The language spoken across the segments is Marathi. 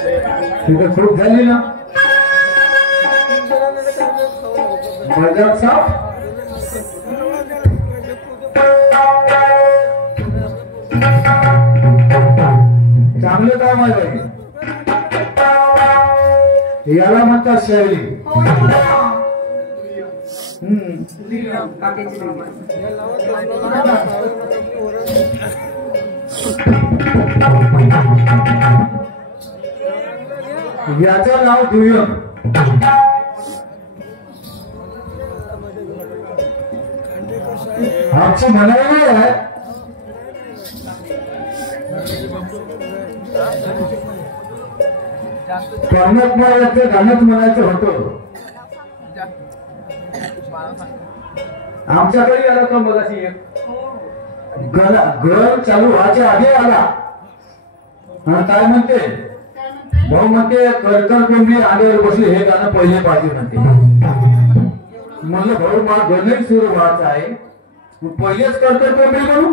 तिथं खूप झाली ना बाजार साफ चांगलं काम आहे याला म्हणतात शैली याचं नाव दुय्यम आमची म्हणायला आहे परमात्म्याचं गाणंच म्हणायचं होतं आमच्याकडे आला तो मगाशी घर चालू व्हायच्या आधी आला काय म्हणते भाऊ म्हणते करकर कोंबडी आंड्यावर बसले हे गाणं पहिले पाहिजे म्हणते म्हणलं भाऊ मला गणही सुरू व्हायचं आहे पहिलेच करकर कोंबडी म्हणू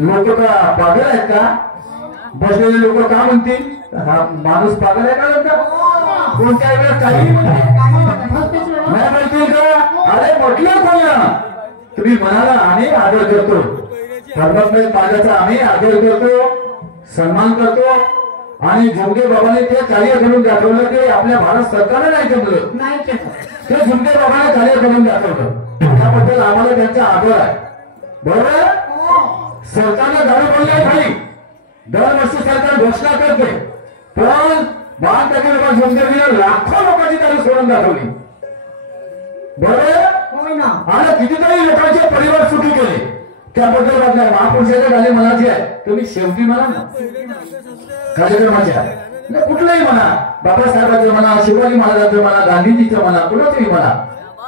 लोक का पागल आहेत का बसलेले लोक का म्हणतील हा माणूस पागल आहे का म्हणतात कोणत्या वेळेस काही नाही म्हणतील का अरे म्हटलं कोणा तुम्ही म्हणाला आम्ही आदर करतो परमात्मा पाजाचा आम्ही आदर करतो सन्मान करतो आणि झुमके बाबाने ते कार्य करून दाखवलं ते आपल्या भारत सरकारने नाही जमलं ते झुमके बाबाने कार्य करून दाखवलं त्याबद्दल आम्हाला त्यांचा आदर आहे बरोबर सरकारने दारू बोलले खाली दरवर्षी सरकार घोषणा करते पण 12% झुमके लाखो लोकांची दारू सोडून दाखवली बरोबर आणि कितीतरी लोकांचे परिवार सुखी केले त्याबद्दल बात नाही महापुरुषाच्या गाणे म्हणायचे आहे तुम्ही शेवटी म्हणा ना कार्यक्रमाच्या कुठलंही म्हणा बाबासाहेबांचं म्हणा शिवाजी महाराजांचं म्हणा गांधीजीचं म्हणा कुणाचंही म्हणा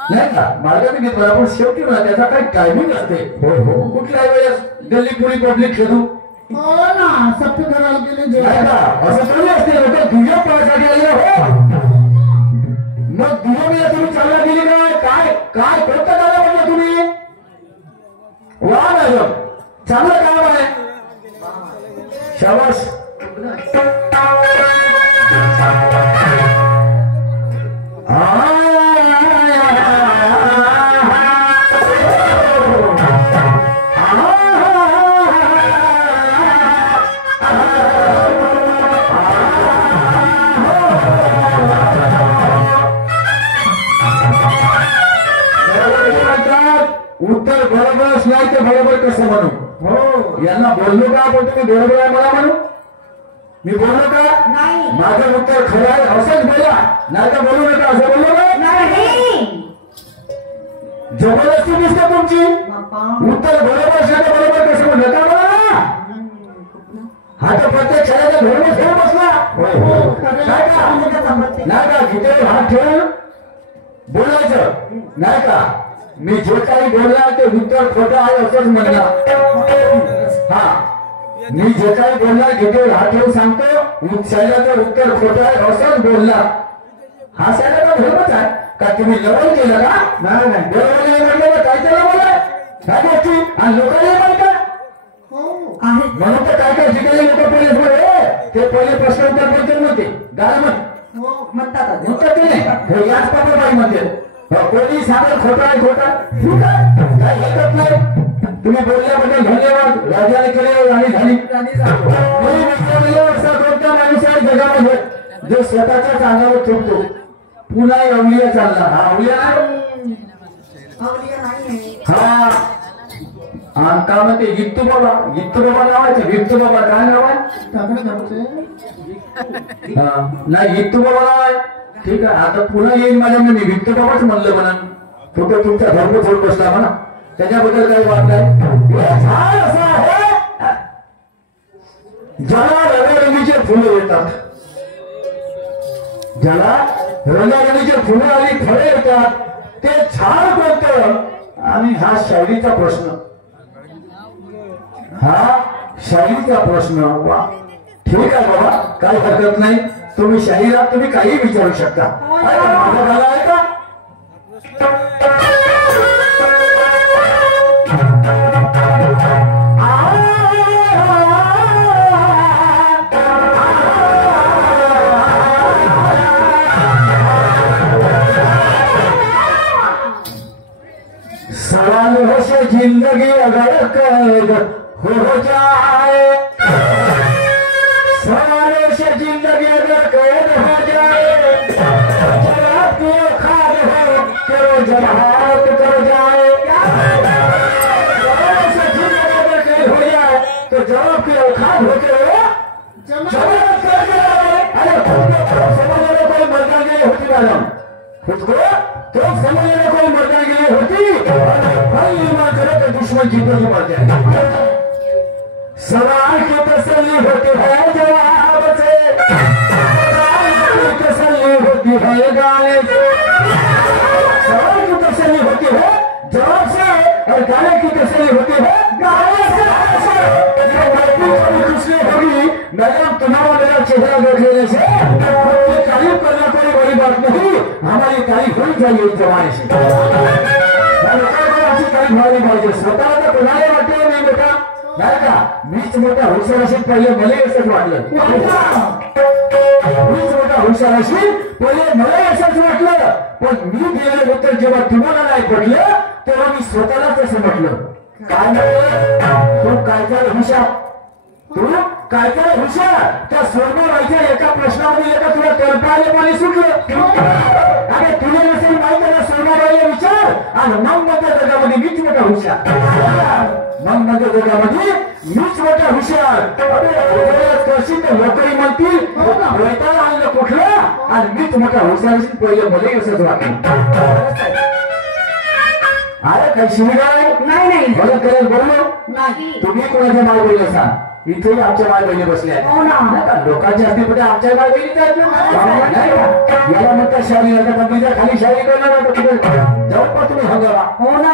नाही का मार्गाने घेतला आपण शेवटी म्हणा त्याचा काही टायमिंग असते कुठल्याही वेळेस दिल्ली पुरी पब्लिक खेळू सत्य करायला गेले असं थोडी असते लोक दुय्यम पळासाठी आले हो मग दुय्यम तुम्ही चालला गेली काय काय कोणतं गाणं म्हटलं तुम्ही वा मॅडम चांगलं काम आहे शाबास उत्तर बरोबरच नाही तर बरोबर कसं म्हणू हो यांना बोललो का पण तुम्ही बरोबर आहे मला म्हणू मी बोललो का नाही माझं उत्तर खरं आहे असंच बोला नाही तर बोलू नका असं बोललो का जबरदस्ती दिसते तुमची उत्तर बरोबर असलं तर बरोबर कसं म्हणू नका मला हा तर प्रत्येक शाळेचा धर्म ठेवून बसला नाही का गीतेवर हात ठेवून बोलायचं नाही का मी जे काही बोलला ते उत्तर खोटं आहे असंच म्हणला हा मी जे काही बोलला गीतेवर हात ठेवून सांगतो शैलाचं उत्तर खोटं आहे असंच बोलला हा शैलाचा धर्मच आहे का तुम्ही लवण केलं का नाही नाही बरोबर नाही म्हणलं काय केलं बोला काय गोष्टी आणि लोकांनी म्हणतात म्हणून तर काय काय शिकलेले लोक पोलीस मध्ये ते पहिले प्रश्न उत्तर म्हणते म्हणते गाणं म्हणतात म्हणतात ते नाही याच पाठी म्हणते कोणी सागर खोटा आहे खोटा काही हरकत नाही तुम्ही बोलल्याबद्दल धन्यवाद राजाने केले आणि झाली कोणत्या माणूस आहे जगामध्ये जो स्वतःच्या अंगावर ठेवतो पुन्हा अवलिया चालला हा अवलिया नाही हा का म्हणते गित्तू बाबा नावायचं गित्तू बाबा काय नाव आहे नाही गित्तू बाबा नाव आहे ठीक आहे आता पुन्हा येईल माझ्या मी वित्त बाबाच म्हणलं म्हणा फक्त तुमचा धर्म थोड बसला म्हणा त्याच्याबद्दल काही वाद नाही असं आहे ज्याला रंगरंगीचे फुलं येतात ज्याला रंगरंगीचे फुलं आणि फळे येतात ते छान कोणतं आणि हा शैलीचा प्रश्न वा ठीक आहे बाबा काही हरकत नाही तुम्ही शाहीरात तुम्ही काही विचारू शकता माझा झाला आहे का जिंदगी अगर कैद हो जाए, सवालों से जिंदगी अगर कैद हो जाए, जवाब की औकात हो करो जब हाथ कर जाए। सवालों से जिंदगी अगर कैद हो जाए तो जवाब की औकात हो के जवाब कर जाए। अरे खुद को समझने कोई मर्दानगी होती मैडम, खुद को तो समझने कोई मर्दानगी होती, भाई ईमान करे तो दुश्मन जीतो ही मर जाए। सवाल की तसल्ली होती है जवाब से, सवाल की तसल्ली होती है गाने से, सवाल की तसल्ली होती है जवाब से और गाने की तसल्ली होती है गाने से। खुशी होगी मैडम तुम्हारा मेरा चेहरा देख लेने से, तारीफ करना कोई बड़ी बात नहीं, हमारी तारीफ होनी चाहिए इस जमाने से। अच्छी तारीफ हमारी पाहिजे, स्वतः तर कोणाला वाटलं नाही बेटा, नाही का? मीच मोठा हुशार असेल पहिले मला असंच वाटलं, मीच मोठा हुशार असेल पहिले मला असंच वाटलं, पण मी दिलेलं उत्तर जेव्हा तुम्हाला नाही पडलं तेव्हा मी स्वतःलाच असं म्हटलं, काय म्हटलं? तू काय काय हुशार, तू काय काय हुशार. त्या सोनबाईच्या एका प्रश्नामध्ये एका तुला कल्पायला पाणी सुटलं. अरे तुला नसेल माहिती आहे सोनबाईला विचार, आणि मग मध्ये जगामध्ये मीच मोठा हुशार, मग मध्ये जगामध्ये मीच मोठा हुशार. करशील तर लोकही म्हणतील वैताला आणलं कुठलं, आणि मीच मोठा हुशार असेल पहिले मला असंच वाटलं. अरे काही शिविगाळ नाही, मला करेल बोललो नाही. तुम्ही कोणाच्या माय बोलले असा, इथे आमच्या माय बहिणी बसल्या आहेत, लोकांच्या हस्ती कुठे आमच्या माय बहिणी याला म्हणतात शाळी, आता मंदिराच्या खाली शाळी करणार कुठे जाऊन पा तुम्ही हंगामा. हो ना.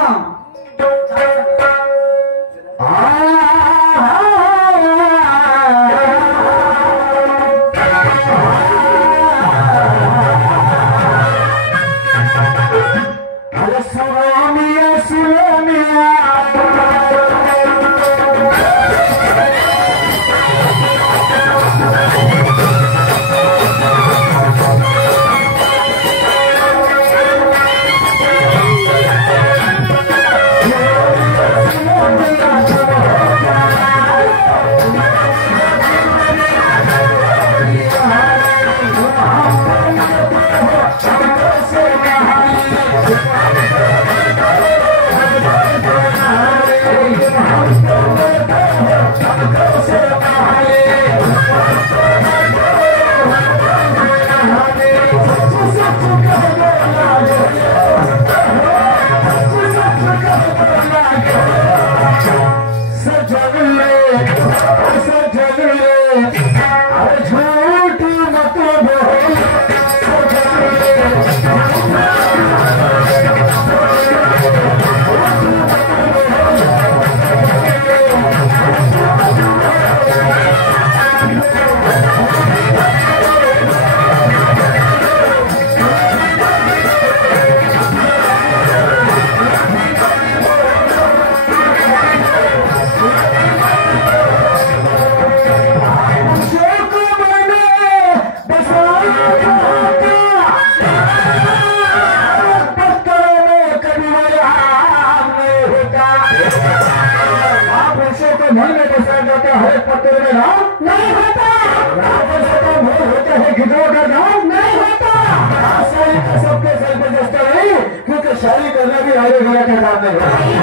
शादी करना भी आगे घोड़ा का काम नहीं,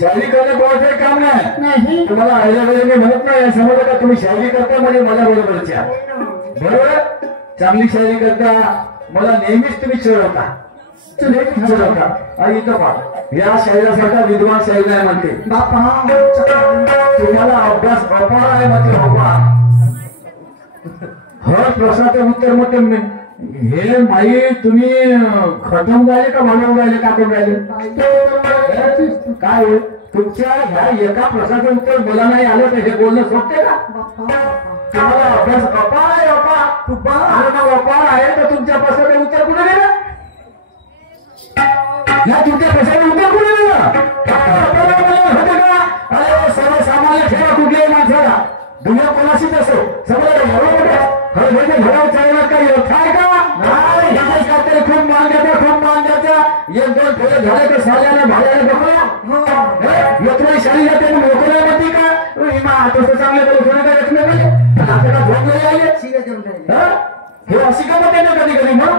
शादी करणे कोणाचे काम नाही. तुम्हाला आयला वेळेने म्हणत नाही समजलं का, तुम्ही शादी करता म्हणजे मला बरोबरच्या, बरोबर चांगली शादी करता मला नेहमीच तुम्ही चिडवता, नेहमीच चिडवता. आणि इथं पहा या शहरासारखा विद्वान शहर नाही म्हणते बापा, तुम्हाला अभ्यास अपार आहे म्हणते बापा. हर प्रश्नाचं उत्तर मग हे माई तुम्ही खटवून राहिले का म्हणून राहिले का करून राहिले काय तुमच्या ह्या एका प्रश्नाचं उत्तर मला नाही आलं तर हे बोलणं सोपते का? तुम्हाला अभ्यास अपार आहे आणि मग अपार आहे तर तुमच्या प्रश्नाचं उत्तर कुठे गेलं? या तुमच्या प्रश्नाचं उत्तर कुठे गेलं होते का? अरे सर्वसामान्य ठेवा कुठल्याही माणसाला दुनिया कोणाशीच असो सगळं घरावर चालणार काही अर्थ आहे का? नाही. खूप मान द्यायचा, खूप मान द्यायचा. एक दोन थोडे झाले तर साल्याने भाड्याने बघूया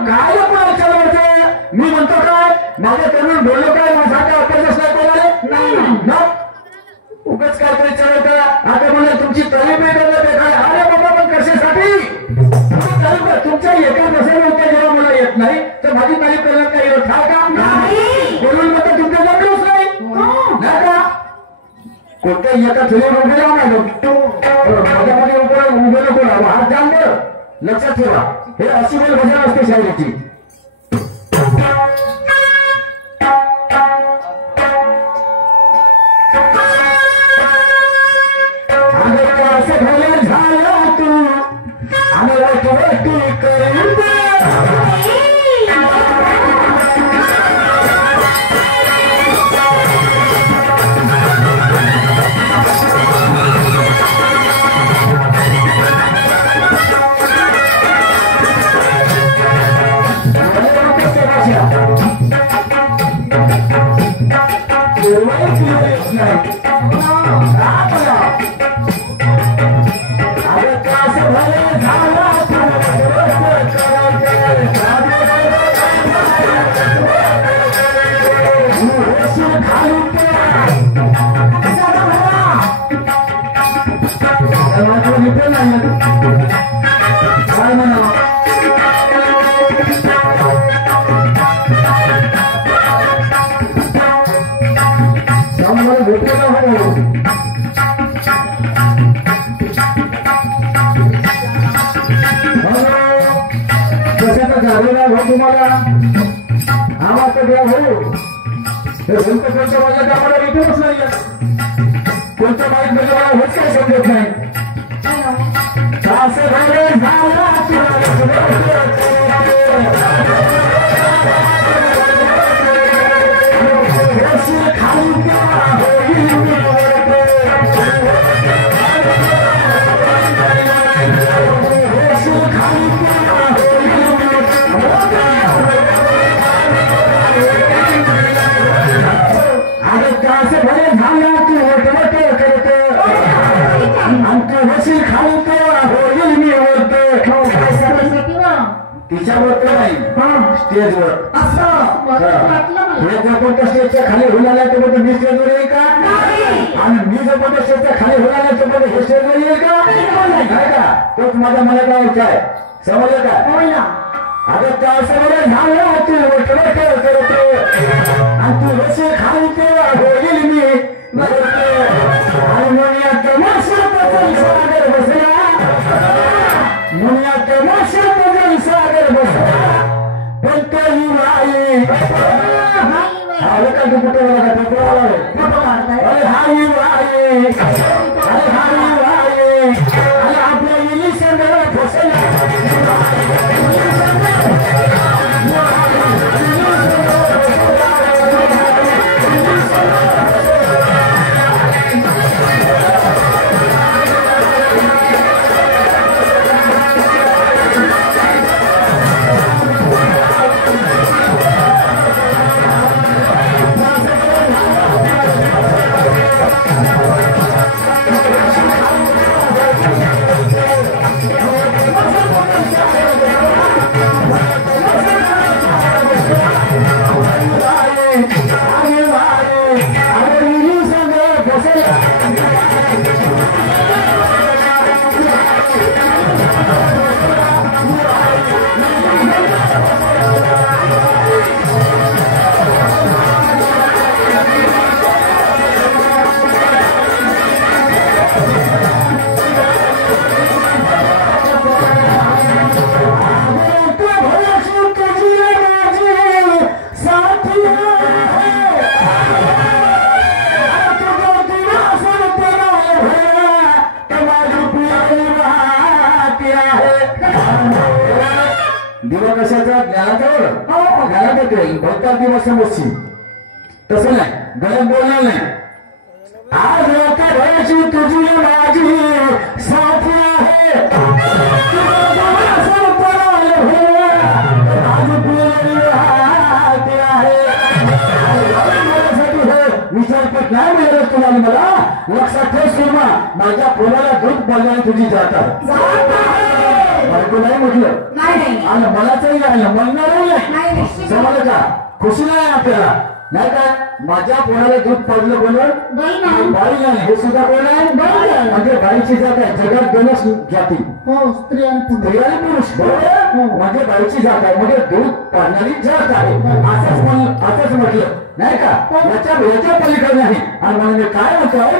काय कोण विचारलं मी म्हणतो काय माझ्या तरुण बोललो काय माझा काय अपेक्षाच नाही कोणाला ना उगाच काय तरी विचारलं आता मला तुमची तालीम काय अरे बाबा पण कशासाठी तुमच्या एका बसायला होत्या जेव्हा मला येत नाही तर माझी तालीम करण्यात काही येत हा का बोलून मग तुमच्या जमलोच नाही का कोणत्याही एका फेरीवर उभे राहा माझ्यामध्ये उभे नको राहा हात जाम बरं लक्षात ठेवा हे अशी वेळ भजन असते शायरीची तुम्हाला आवाज द्या हो कोणत्या माझ्या आम्हाला भेटूच नाही कोणतं माहीत म्हणजे मला होत काय समजत नाही तिच्यावर नाही स्टेजवर कोणत्या स्टेजच्या खाली होणार तर मी स्टेजवर येईल का आणि मी जर कोणत्या स्टेजच्या खाली होणार तर हे स्टेजवर येईल का नाही का तोच माझ्या मनात काय समजलं का अरे त्या समोर झालं तू करतो आणि तू रशी खाली तेव्हा होईल मी आणि मुनियात सागर बसला मुनियात सागर बसला पण काही नाही अरे का तू कुठे अरे हाई वाई अरे हाई वाई अरे आपल्या इंग्लिश फसला दिवा कशाचा ज्ञानाचा ज्ञानात येते बहुतांश दिवस समजची तसं नाही गलत बोलणार नाही आज लोका भयाची तुझी माझी साथ आहे आज विचारपट नाही मिळत तुम्हाला मला लक्षात ठेव सीमा माझ्या पोराला दूध बोलण्याने तुझी जात आहे बायको नाही म्हटलं नाही आणि मलाचही नाही म्हणणारही नाही निश्चित समजलं का खुशी नाही आपल्याला नाही काय माझ्या पोराला दूध पडलं बोलून बाई नाही हे सुद्धा कोण आहे म्हणजे बाईची जात आहे जगात दोनच जाती स्त्री आणि पुरुष बरोबर म्हणजे बाईची जात आहे म्हणजे दूध पाडणारी जात आहे असंच म्हटलं नाही का याच्या पलीकडे नाही आणि म्हणून मी काय म्हणतोय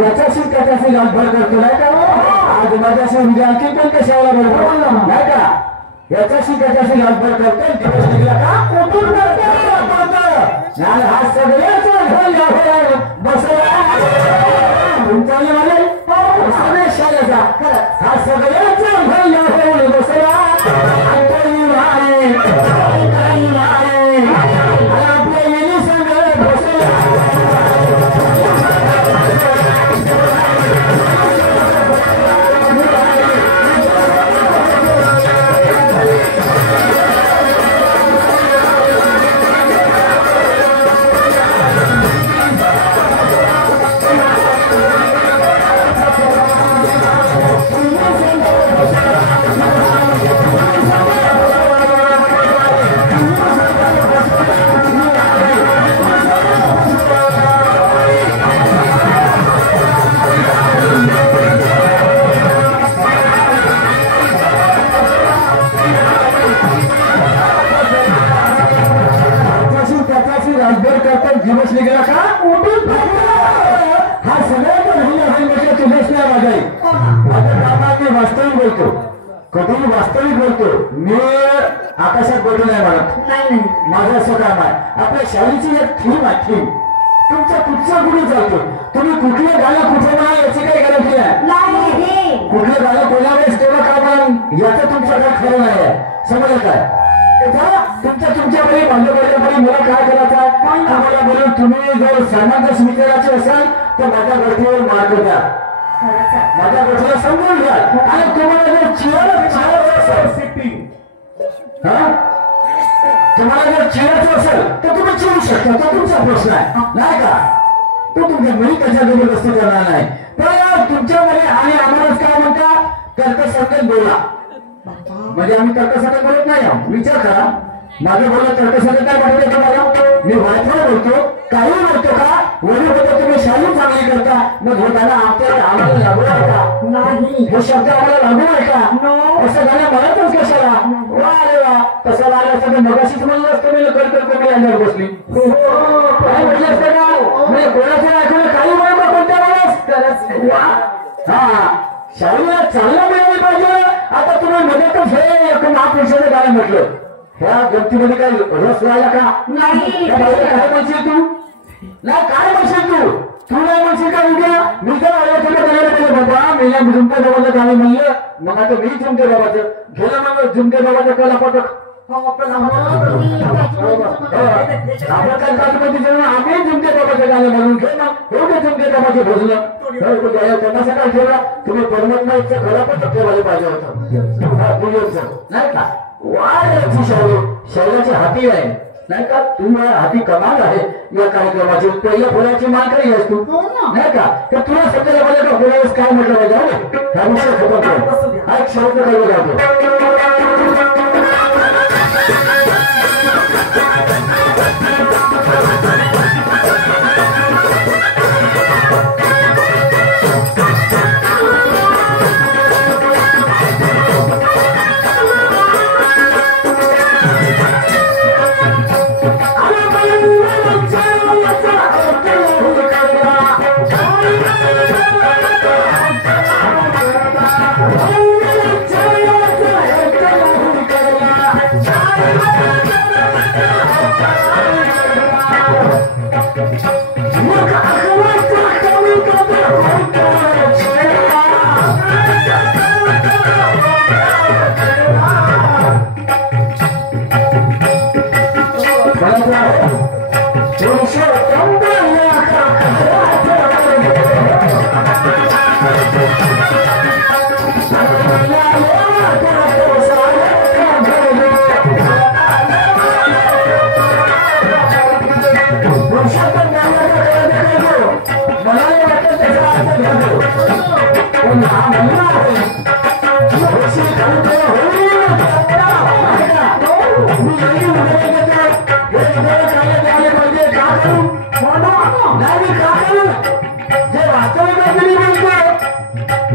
याच्याशी त्याच्याशी गाठभर करतो नाही का आज माझ्याशी उद्या आणखी पण कशाला बरोबर नाही का याच्याशी त्याच्याशी गाठभर करतो दिवस निघला का कुठून हा सगळ्याच बसला सगळे शाळेचा हा सगळ्याच बसला आपल्या येणी सगळे बसला दिवस निघाला का हा सगळ्यात नाही तुझ्याच नाही वाजाई माझ्या कामात मी वास्तविक बोलतो कधी वास्तविक बोलतो मी आकाशात बोलतो नाही म्हणत माझं असं काम आहे आपल्या शाळेची एक थीम आहे थीम तुमचा कुठचा गुरु चालतो तुम्ही कुठलं गाणं कुठे म्हणा याची काही गरज नाही कुठलं गाणं कोणावेळेस तेवढं का म्हणून याचं तुमचं काय खरं नाही आहे समजलं काय तुमच्याकडे माझ्याकडे मला काय करायचं आहे मला बोलून तुम्ही जर सामंजस्य विचाराचे असाल तर माझ्या गोष्टीवर मार्ग द्या माझ्या गोष्टीला समजून घ्या आणि तुम्हाला जर तुम्हाला जर चिरायचं असेल तर तुम्ही चिरू शकता तो तुमचा प्रश्न आहे नाही का तो तुमच्या मी त्याच्या जबरदस्ती करणार नाही पण तुमच्यामध्ये आणि आम्हालाच काय म्हणता तर्कसंगत बोला म्हणजे आम्ही तर्कसंगत बोलत नाही विचार करा माझं बोलणं तर्कसंगत काय वाटत तुम्हाला मी वायफळ बोलतो काही बोलतो का वडील बोलतो तुम्ही शाळी चांगली करता मग हे गाणं आम्हाला लागू आहे का नाही हे शब्द आम्हाला लागू आहे का असं गाणं म्हणतच कशाला वा अरे वा तसं लागलं असतं तर मगाशीच म्हणलं असतं मी कमी अंगावर बसली काय म्हटलं असतं का म्हणजे कोणाचं ऐकलं काही म्हणतो कोणत्या माणूस हा शाळेला चाललं मिळाली पाहिजे आता तुम्ही मध्येच हे एक महापुरुषाचं गाणं म्हटलं ह्या गमतीमध्ये काय रस राहिला का नाही काय म्हणशील तू नाही काय म्हणशील तू नाही म्हणशील का उद्या मी तर आयोजन बाबा मी झुमके बाबाचं गाणं म्हणलं मग आता मी झुमके बाबाचं गेलं मग झुमके बाबाचं कलापटक आपल्या कालमध्ये जेव्हा आम्ही झुमके बाबाचे गाणे म्हणून घे ना एवढे झुमके बाबाचे भजलं त्यांना सकाळ ठेवला तुम्ही परमात्माचं खरं पण ठेवायला पाहिजे होतं नाही का वाढची शैलाची हाती आहे नाही का तुम्हाला हाती कमाल आहे या कार्यक्रमाची पहिल्या फुलाची मानकरी आहेस तू नाही का तर तुला सध्या पाहिजे का फुलास काय म्हटलं पाहिजे ह्या विषय खबर हा एक शब्द कळवला जातो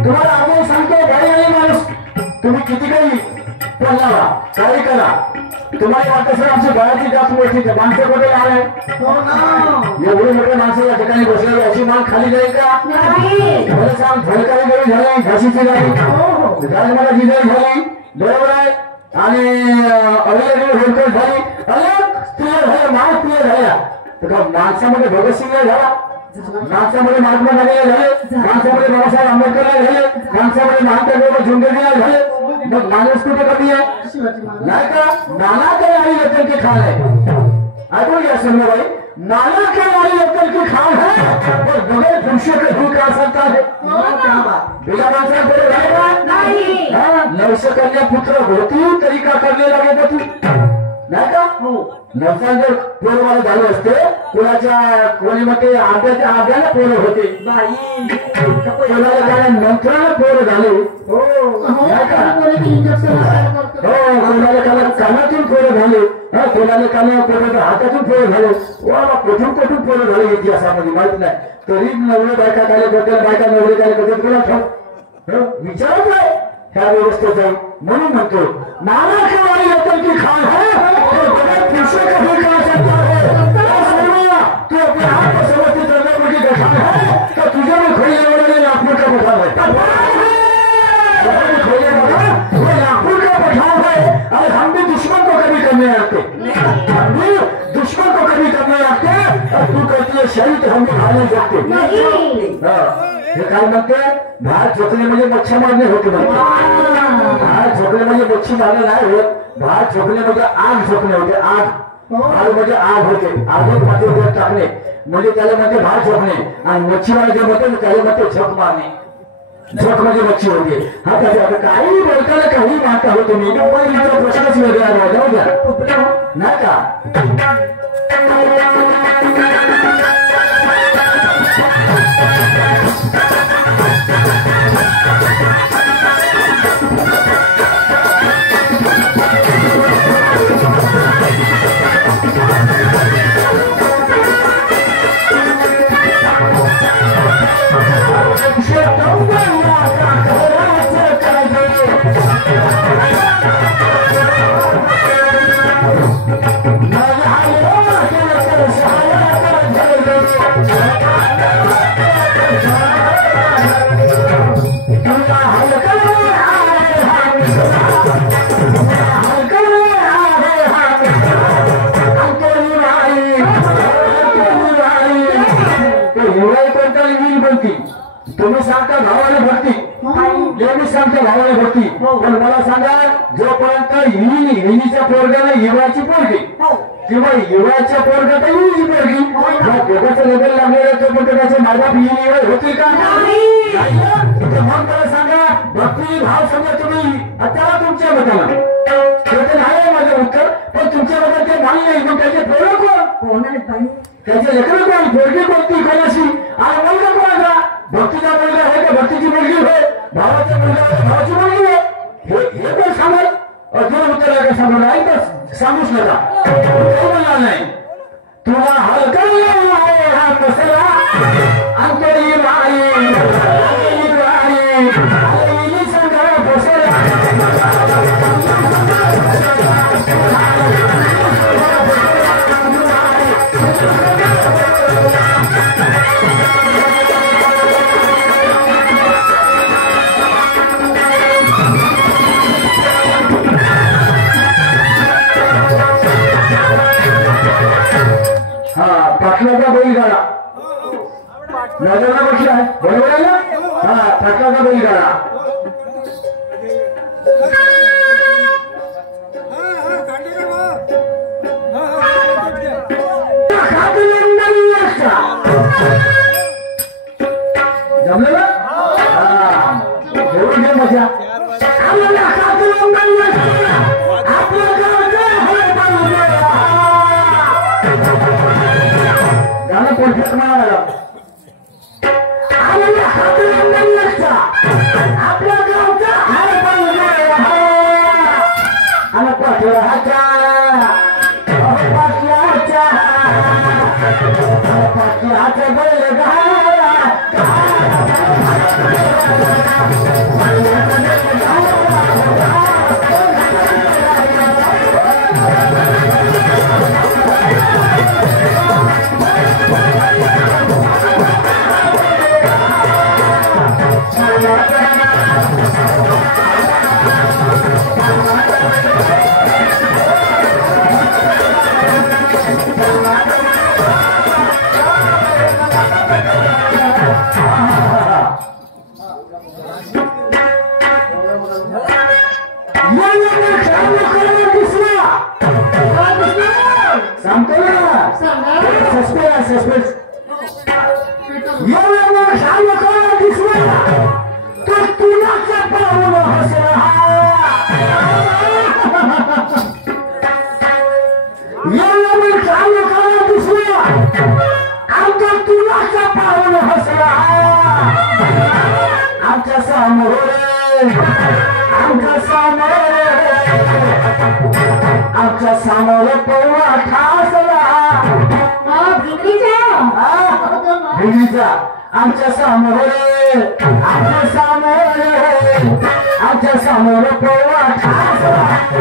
तुम्हाला आपण सांगतो भाई आणि माणूस तुम्ही किती काही बोलावा काही करा तुम्हाला वाटतं सर आमची गळ्याची जास्त मोठी माणसं कुठे आले एवढे मोठे माणसं या ठिकाणी बसले अशी मान खाली जाईल का मला सांग झलकारी गळी झाली घाशीची झाली राजमालाची गळी झाली बरोबर आहे आणि अवेलेबल होलकर झाली अनेक स्त्रिया झाल्या माणूस स्त्रिया झाल्या तर माणसामध्ये भगतसिंग झाला माणसामध्ये महात्मा गांधी झाले माणसामध्ये बाबासाहेब आंबेडकर झाले माणसामध्ये महात्मा बाबा झुंगेला झाले मग माणूस कुठे कमी आहे नाही का नाना के नारी रतन की खान है ऐकून घ्या सुनो भाई नाना के नारी रतन की खान है और बगैर पुरुषों के भूख आ सकता है बिना माणसा बरे रहेगा नहीं नवस कन्या पुत्र होती तरी का करने लगे तो तू नाही का नवसान जर पोरवाला झालं असते कोणाच्या कोणीमध्ये आब्याच्या आब्याला पोरं होते कोणाला काय मंत्राला पोरं झाले हो कोणाला त्याला कानातून पोरं झाले कोणाला त्याला कोणाच्या हातातून पोरं झाले वा कुठून कुठून पोरं झाले इतिहासामध्ये माहित नाही तरी नवरे बायका काय करतात बायका नवरे काय करतात कोणा ठाऊक विचारत नाही ह्या व्यवस्थेचा म्हणून म्हणतो नाना के वाली रतन की खान है पुरुषों का भी कहा सकता है तू अपने हाथ को समझते चलने मुझे देखा है तो तुझे भी खोलने वाले लाखों का पठान है वो लाखों का पठान है और हम भी दुश्मन को कभी करने आते हम भी दुश्मन को कभी करने आते और तू कहती है शहीद हम खा नहीं सकते हे काय म्हणते भात झोकणे म्हणजे मच्छी मारणे होते म्हणते भात झोकणे म्हणजे मच्छी मारणे नाही होत भात झोकणे म्हणजे आग झोकणे होते आग आग म्हणजे आग होते आगीत मातीवर टाकणे म्हणजे त्याला म्हणते भात झोकणे आणि मच्छी मारणे म्हणते त्याला म्हणते झोक मारणे झोक म्हणजे मच्छी होते हा त्याच्या काही बोलताना काही मागता हो तुम्ही प्रश्नच वेगळा जाऊ द्या नाही का तुम्ही सांगता भावाने भरती जे मी सांगतो भावाने होती पण मला सांगा जोपर्यंत हिनीच्या पोरग्याला हिवाची पोरगी किंवा हिवाच्या पोरग्या तर हिनीची पोरगी दोघांचं लेबल लागलेलं तोपर्यंत त्याचे मायबाप हिनी होती का मग मला सांगा भक्ती भाव समजा तुम्ही आता तुमच्या मताला ते नाही माझं उत्तर पण तुमच्या मतात ते नाही नाही मग त्याचे पोरं कोण त्याचे लेकरं कोण पोरगी कोणती कोणाशी आणि मुलगा कोणाचा भक्तीचा मुलगा आहे का भक्तीची मुलगी होय भावाचा मुलगा भावाची मुलगी आहे हे पण सांगाल अजून उत्तर आहे का सांगणार आहे तर सांगूच नका बोलणार नाही तुला हलका हा कसला अंतरी राई सांगा बसला पाटलाचा बैलगाडा नजरला बसला आहे बरोबर आहे ना हा पाटलाचा बैलगाडा जमलं ना एवढी घे मजा गाणं परफेक्ट म्हणाला आपल्या गावचा आणि पाटलाचा बैलगाडा आमच्या समोर पौवा ठासला भिडीचा आमच्या समोर पौवा ठासला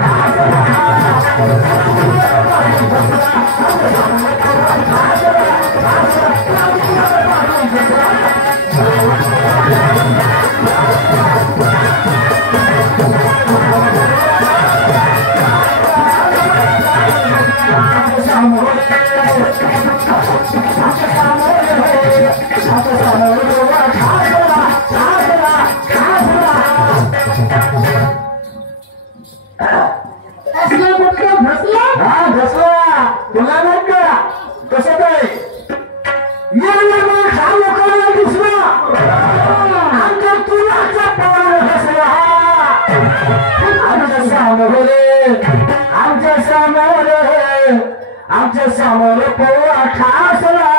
आमच्या समोर पौवा ठासला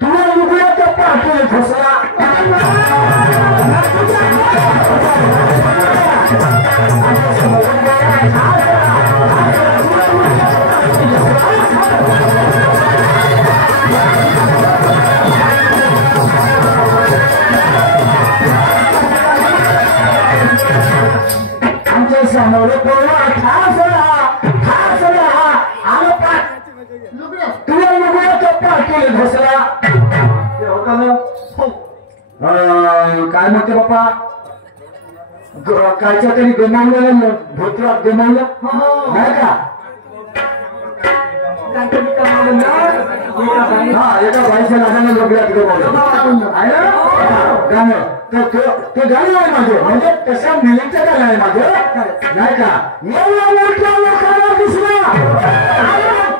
तुला लुगड्याचा पाठील फसला आमच्या समोर पौवा ठासला तुला लुगड्याचा पाठील फसला काय म्हणते बाप्पा कायच्या तरी गमावलं धोत्रात गमावलं नाही का हा एका बाईच्या लग्नाला लोकला तिथे बोलतो आहे ना गाणं ते गाणं आहे माझं म्हणजे तशा मिनिटचं गाणं आहे माझं नाही का एवढ्या मोठ्या लोकांना दिसला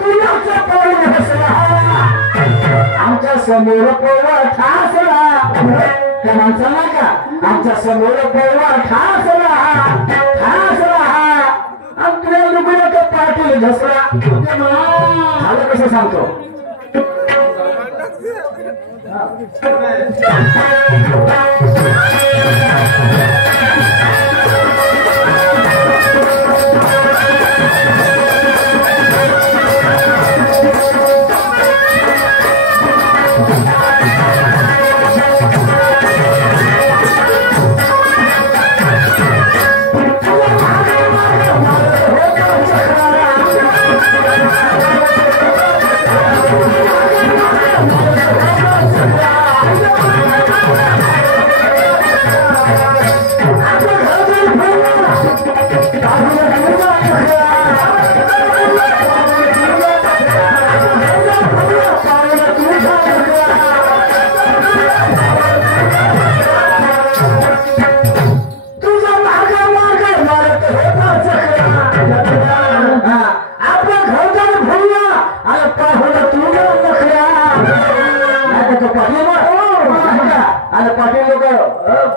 तुझ्याचा पळून हसला आमच्या समोर पळवा ठासला त्या माणसाला का आमच्या समोर पळवा ठासला आणि तुला लुगडं तर पाटील घसला झालं कसं सांगतो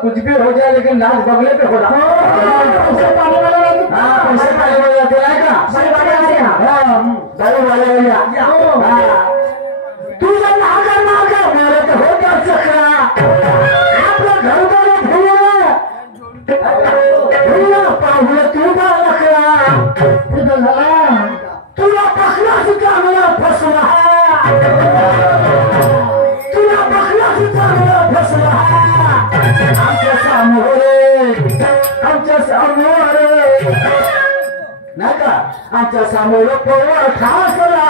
कुछ भी हो जाए लेकिन नाच बगले पे होगा पैसे पाने वाले जाते हैं बड़े वाले भैया तू जब नागर मेरे तो हो गया चक्रा आप लोग घर वाले भैया पाहुले तू का लखरा तुला पखला सिखा मेरा फसला तुला पखला सिखा मेरा फसला आमच्या समोर नाही का आमच्या समोर पळवा ठासला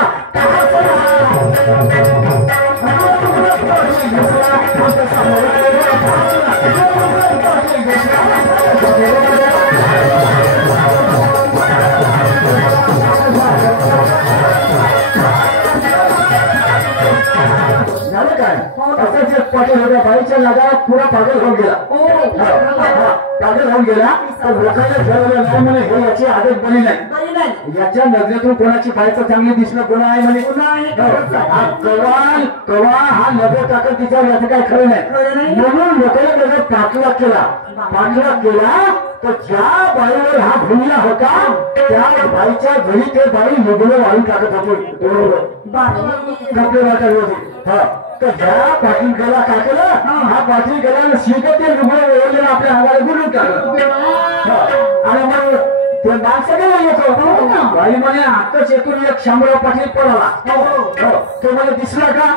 आमच्या समोर झालं काय असंच एक पाटील होत्या बाईच्या लगात पुरा पागल होऊन गेला पागल होऊन गेला तर लोकांना ठरवलं नाही म्हणे हे याची आदत बनी नाही याच्या नजरेतून कोणाची बायचं चांगली दिसणं कोणा आहे म्हणे कवा हा नजर टाकत तिच्यावर याचं काय खरं नाही म्हणून लोकांना त्याचा पाठलाग केला तर ज्या बाईवर हा भुंगला होता त्या बाईच्या घरी ते बाई लुगडं वाळून टाकत होते कपडे वाटत होते तर ज्या पाटील गेला काय केलं हा पाटील गेला शिकत ते लुगडं ओढलेलं आपल्या अंगाला गुलून टाकलं आणि मग ते माणसं गेला येतो बाई म्हणे आताच येथून एक शामराव पाटील पळाला तो मला दिसला का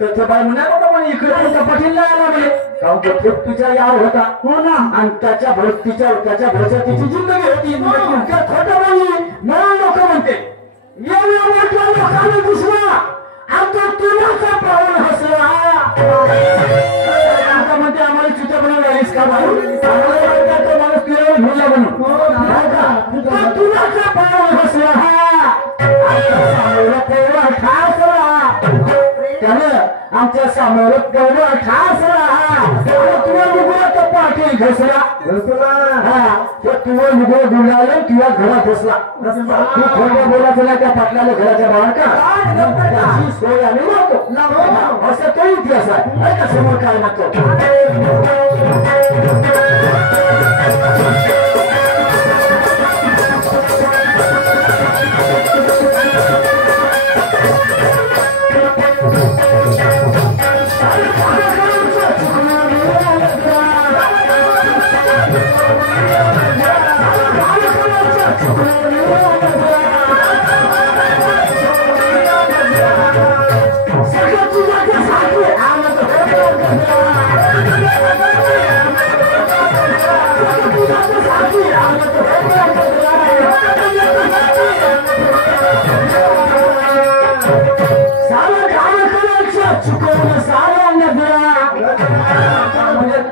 तर ते बाई म्हणे इकडे तुमचा पाटील नाही आला म्हणे काहून तो तुझ्या यावर होता हो ना आणि त्याच्या भरोसा तिची जिंदगी होती खोटं बोलली म्हणून लोक म्हणते एवढ्या मोठ्या लोकांना दिसला आता तुलाचा पाहून हसला आता म्हणते आम्हाला चुत्या बनवला का माणूस तुला भुला म्हणून तुलाचा पाहून हसला त्यानं आमच्या समोर तेवढा ठासला तुला लुगडा तर पाठी घसला तुला लुगडं गुंडाळलं तुला घरात बसला तू खोटं बोलायचं नाही त्या पाटलाला घराच्या बाहेर का सोय आम्ही लावतो असं तो इतिहास आहे समोर काय म्हणतो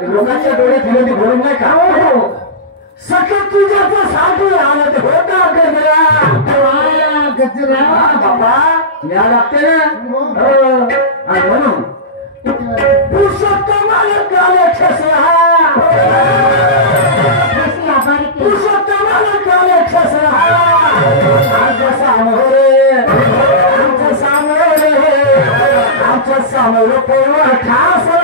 लोकांच्या डोळे फिरवती भरून नाही का सखी तुझ्याच साठी आलं ते होता गजरा बाबा या लागते आणि म्हणून पुरुषोत्तमाला काले ठसला पुरुषोत्तमाला काले ठसला आमच्या सामोरे आमच्या सामोरे कोण ठास